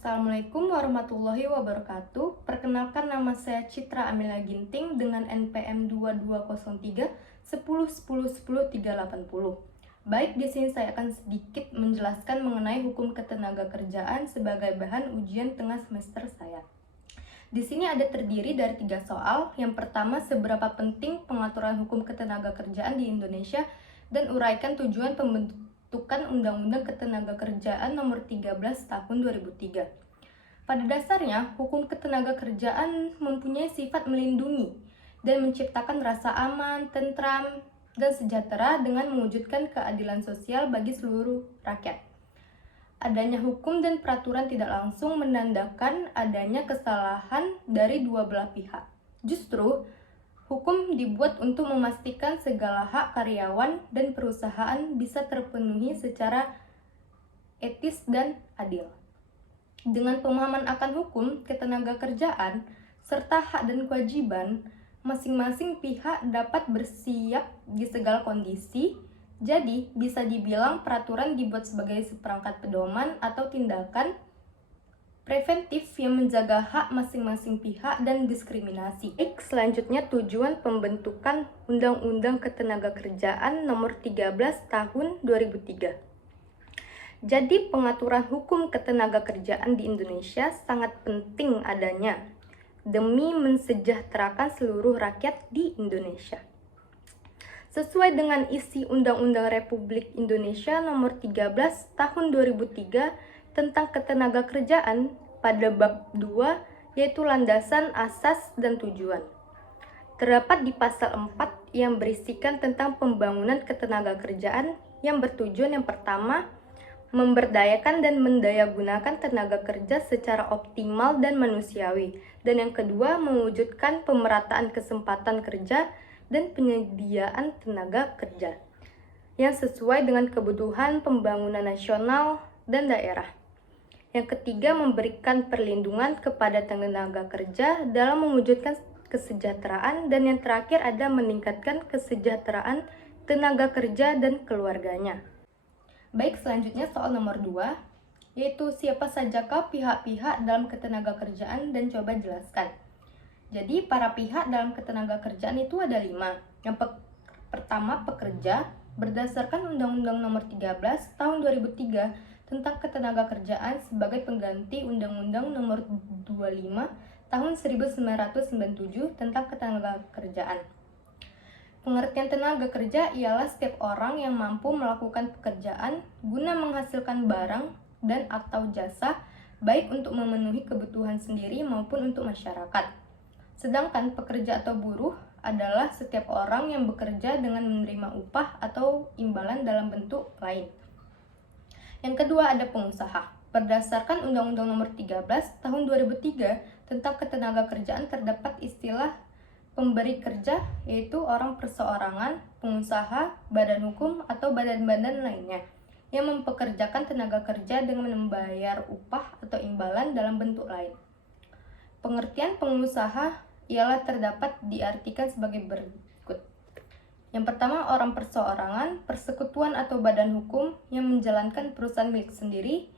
Assalamualaikum warahmatullahi wabarakatuh. Perkenalkan, nama saya Citra Amelia Ginting dengan NPM 2203 10 10 10 380. Baik, di sini saya akan sedikit menjelaskan mengenai hukum ketenagakerjaan sebagai bahan ujian tengah semester saya. Di sini ada terdiri dari 3 soal. Yang pertama, seberapa penting pengaturan hukum ketenagakerjaan di Indonesia, dan uraikan tujuan pembentukan Undang-Undang Ketenagakerjaan Nomor 13 Tahun 2003. Pada dasarnya, hukum ketenagakerjaan mempunyai sifat melindungi dan menciptakan rasa aman, tentram, dan sejahtera dengan mewujudkan keadilan sosial bagi seluruh rakyat. Adanya hukum dan peraturan tidak langsung menandakan adanya kesalahan dari dua belah pihak. Justru, hukum dibuat untuk memastikan segala hak karyawan dan perusahaan bisa terpenuhi secara etis dan adil. Dengan pemahaman akan hukum ketenagakerjaan serta hak dan kewajiban, masing-masing pihak dapat bersiap di segala kondisi. Jadi, bisa dibilang peraturan dibuat sebagai seperangkat pedoman atau tindakan preventif yang menjaga hak masing-masing pihak dan diskriminasi. Selanjutnya, tujuan pembentukan Undang-Undang Ketenagakerjaan Nomor 13 Tahun 2003. Jadi, pengaturan hukum ketenagakerjaan di Indonesia sangat penting adanya demi mensejahterakan seluruh rakyat di Indonesia. Sesuai dengan isi Undang-Undang Republik Indonesia Nomor 13 Tahun 2003 tentang ketenagakerjaan pada bab 2, yaitu landasan, asas, dan tujuan. Terdapat di pasal 4 yang berisikan tentang pembangunan ketenagakerjaan yang bertujuan yang pertama, memberdayakan dan mendayagunakan tenaga kerja secara optimal dan manusiawi, dan yang kedua, mewujudkan pemerataan kesempatan kerja dan penyediaan tenaga kerja yang sesuai dengan kebutuhan pembangunan nasional dan daerah. Yang ketiga, memberikan perlindungan kepada tenaga kerja dalam mewujudkan kesejahteraan, dan yang terakhir ada meningkatkan kesejahteraan tenaga kerja dan keluarganya. Baik, selanjutnya soal nomor 2, yaitu siapa sajakah pihak-pihak dalam ketenagakerjaan, dan coba jelaskan. Jadi, para pihak dalam ketenagakerjaan itu ada 5. Yang pertama, pekerja, berdasarkan Undang-Undang Nomor 13 Tahun 2003 tentang ketenagakerjaan sebagai pengganti Undang-Undang Nomor 25 Tahun 1997 tentang ketenagakerjaan. Pengertian tenaga kerja ialah setiap orang yang mampu melakukan pekerjaan guna menghasilkan barang dan atau jasa, baik untuk memenuhi kebutuhan sendiri maupun untuk masyarakat. Sedangkan pekerja atau buruh adalah setiap orang yang bekerja dengan menerima upah atau imbalan dalam bentuk lain. Yang kedua, ada pengusaha. Berdasarkan Undang-Undang Nomor 13 Tahun 2003 tentang ketenagakerjaan terdapat istilah pemberi kerja, yaitu orang perseorangan, pengusaha, badan hukum, atau badan-badan lainnya yang mempekerjakan tenaga kerja dengan membayar upah atau imbalan dalam bentuk lain. Pengertian pengusaha ialah terdapat diartikan sebagai berikut. Yang pertama, orang perseorangan, persekutuan atau badan hukum yang menjalankan perusahaan milik sendiri,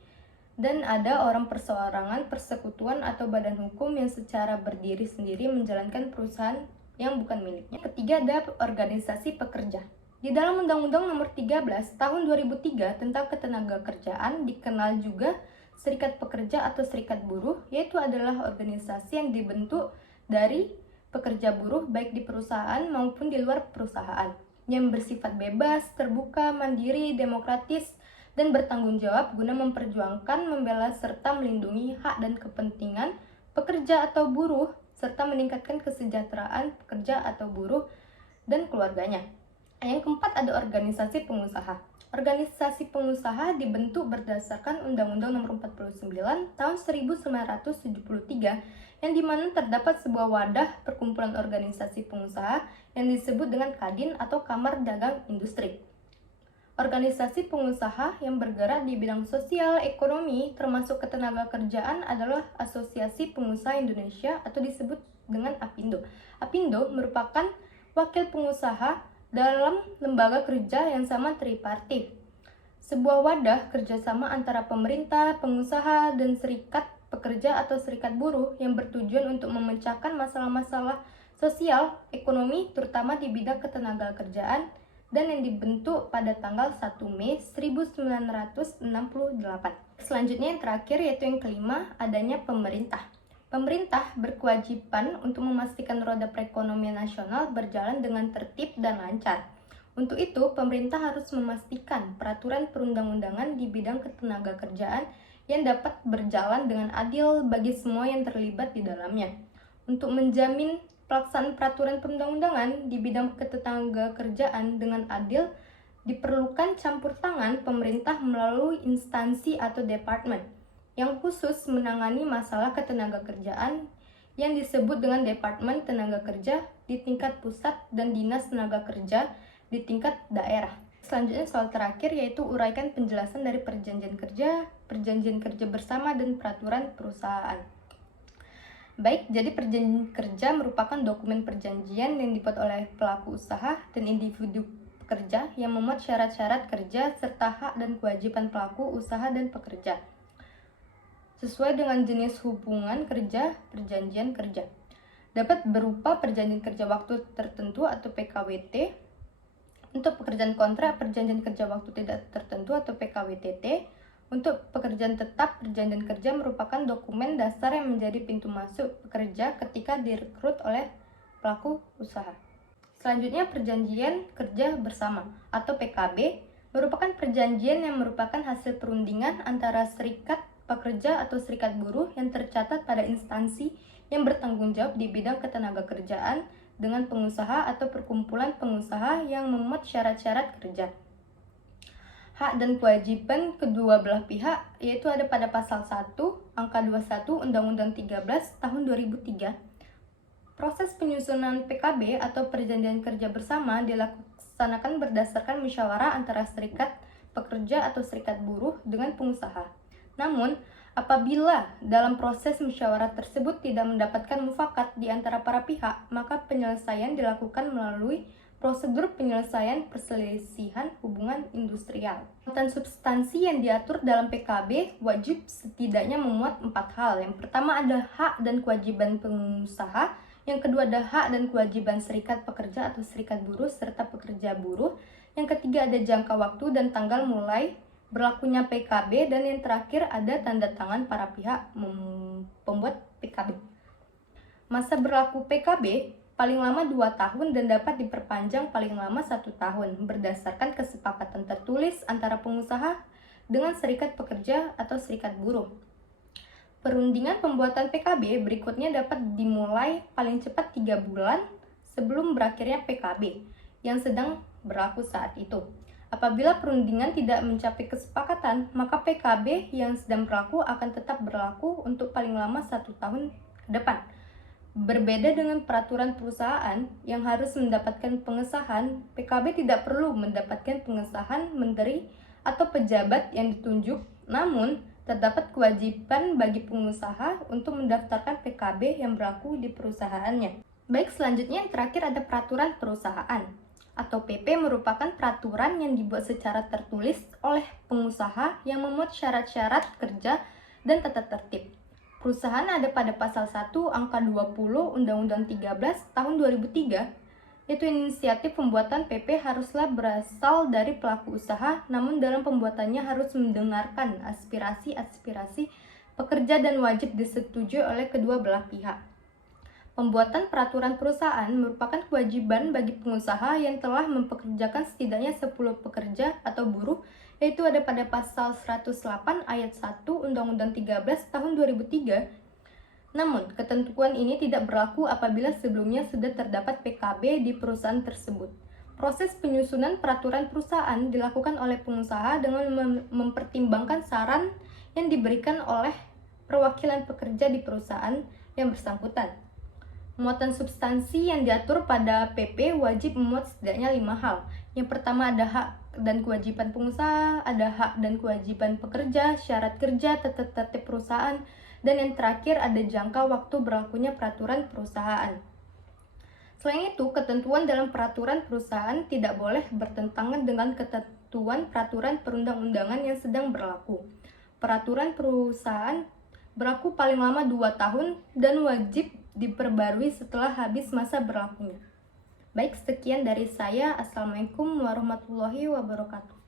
dan ada orang perseorangan, persekutuan atau badan hukum yang secara berdiri sendiri menjalankan perusahaan yang bukan miliknya. Ketiga, ada organisasi pekerja. Di dalam Undang-Undang Nomor 13 Tahun 2003 tentang ketenagakerjaan dikenal juga serikat pekerja atau serikat buruh, yaitu adalah organisasi yang dibentuk dari pekerja buruh baik di perusahaan maupun di luar perusahaan, yang bersifat bebas, terbuka, mandiri, demokratis, dan bertanggung jawab guna memperjuangkan, membela, serta melindungi hak dan kepentingan pekerja atau buruh, serta meningkatkan kesejahteraan pekerja atau buruh dan keluarganya. Yang keempat, ada organisasi pengusaha. Organisasi pengusaha dibentuk berdasarkan Undang-Undang Nomor 49 Tahun 1973 yang dimana terdapat sebuah wadah perkumpulan organisasi pengusaha yang disebut dengan Kadin atau Kamar Dagang Industri. Organisasi pengusaha yang bergerak di bidang sosial, ekonomi, termasuk ketenagakerjaan adalah Asosiasi Pengusaha Indonesia atau disebut dengan APindo. APindo merupakan wakil pengusaha dalam lembaga kerja yang sama tripartit. Sebuah wadah kerjasama antara pemerintah, pengusaha, dan serikat pekerja atau serikat buruh yang bertujuan untuk memecahkan masalah-masalah sosial, ekonomi, terutama di bidang ketenagakerjaan, dan yang dibentuk pada tanggal 1 Mei 1968. Selanjutnya yang terakhir yaitu yang kelima, adanya pemerintah. Pemerintah berkewajiban untuk memastikan roda perekonomian nasional berjalan dengan tertib dan lancar. Untuk itu, pemerintah harus memastikan peraturan perundang-undangan di bidang ketenagakerjaan yang dapat berjalan dengan adil bagi semua yang terlibat di dalamnya. Untuk menjamin pelaksanaan peraturan perundang-undangan di bidang ketenagakerjaan dengan adil, diperlukan campur tangan pemerintah melalui instansi atau departemen yang khusus menangani masalah ketenagakerjaan yang disebut dengan Departemen Tenaga Kerja di tingkat pusat dan Dinas Tenaga Kerja di tingkat daerah. Selanjutnya soal terakhir yaitu uraikan penjelasan dari perjanjian kerja bersama dan peraturan perusahaan. Baik, jadi perjanjian kerja merupakan dokumen perjanjian yang dibuat oleh pelaku usaha dan individu pekerja yang memuat syarat-syarat kerja serta hak dan kewajiban pelaku usaha dan pekerja sesuai dengan jenis hubungan kerja perjanjian kerja. Dapat berupa perjanjian kerja waktu tertentu atau PKWT, untuk pekerjaan kontrak perjanjian kerja waktu tidak tertentu atau PKWTT. Untuk pekerjaan tetap, perjanjian kerja merupakan dokumen dasar yang menjadi pintu masuk pekerja ketika direkrut oleh pelaku usaha. Selanjutnya perjanjian kerja bersama atau PKB merupakan perjanjian yang merupakan hasil perundingan antara serikat pekerja atau serikat buruh yang tercatat pada instansi yang bertanggung jawab di bidang ketenagakerjaan dengan pengusaha atau perkumpulan pengusaha yang memuat syarat-syarat kerja. Hak dan kewajiban kedua belah pihak yaitu ada pada pasal 1 angka 21 Undang-Undang 13 tahun 2003. Proses penyusunan PKB atau perjanjian kerja bersama dilaksanakan berdasarkan musyawarah antara serikat pekerja atau serikat buruh dengan pengusaha. Namun, apabila dalam proses musyawarah tersebut tidak mendapatkan mufakat di antara para pihak, maka penyelesaian dilakukan melalui prosedur penyelesaian perselisihan hubungan industrial. Dan substansi yang diatur dalam PKB wajib setidaknya memuat 4 hal. Yang pertama ada hak dan kewajiban pengusaha, yang kedua ada hak dan kewajiban serikat pekerja atau serikat buruh serta pekerja buruh, yang ketiga ada jangka waktu dan tanggal mulai berlakunya PKB, dan yang terakhir ada tanda tangan para pihak pembuat PKB. Masa berlaku PKB paling lama 2 tahun dan dapat diperpanjang paling lama 1 tahun berdasarkan kesepakatan tertulis antara pengusaha dengan serikat pekerja atau serikat buruh. Perundingan pembuatan PKB berikutnya dapat dimulai paling cepat 3 bulan sebelum berakhirnya PKB yang sedang berlaku saat itu. Apabila perundingan tidak mencapai kesepakatan, maka PKB yang sedang berlaku akan tetap berlaku untuk paling lama 1 tahun ke depan. Berbeda dengan peraturan perusahaan yang harus mendapatkan pengesahan, PKB tidak perlu mendapatkan pengesahan menteri atau pejabat yang ditunjuk, namun terdapat kewajiban bagi pengusaha untuk mendaftarkan PKB yang berlaku di perusahaannya. Baik, selanjutnya yang terakhir ada peraturan perusahaan atau PP merupakan peraturan yang dibuat secara tertulis oleh pengusaha yang memuat syarat-syarat kerja dan tata tertib. Perusahaan ada pada pasal 1 angka 20 Undang-Undang 13 tahun 2003, yaitu inisiatif pembuatan PP haruslah berasal dari pelaku usaha, namun dalam pembuatannya harus mendengarkan aspirasi-aspirasi pekerja dan wajib disetujui oleh kedua belah pihak. Pembuatan peraturan perusahaan merupakan kewajiban bagi pengusaha yang telah mempekerjakan setidaknya 10 pekerja atau buruh, yaitu ada pada pasal 108 ayat 1 Undang-Undang 13 tahun 2003. Namun, ketentuan ini tidak berlaku apabila sebelumnya sudah terdapat PKB di perusahaan tersebut. Proses penyusunan peraturan perusahaan dilakukan oleh pengusaha dengan mempertimbangkan saran yang diberikan oleh perwakilan pekerja di perusahaan yang bersangkutan. Muatan substansi yang diatur pada PP wajib memuat setidaknya 5 hal. Yang pertama ada hak dan kewajiban pengusaha, ada hak dan kewajiban pekerja, syarat kerja, tata tertib perusahaan, dan yang terakhir ada jangka waktu berlakunya peraturan perusahaan. Selain itu, ketentuan dalam peraturan perusahaan tidak boleh bertentangan dengan ketentuan ketentuan peraturan perundang-undangan yang sedang berlaku. Peraturan perusahaan berlaku paling lama 2 tahun dan wajib diperbarui setelah habis masa berlakunya. Baik, sekian dari saya. Assalamualaikum warahmatullahi wabarakatuh.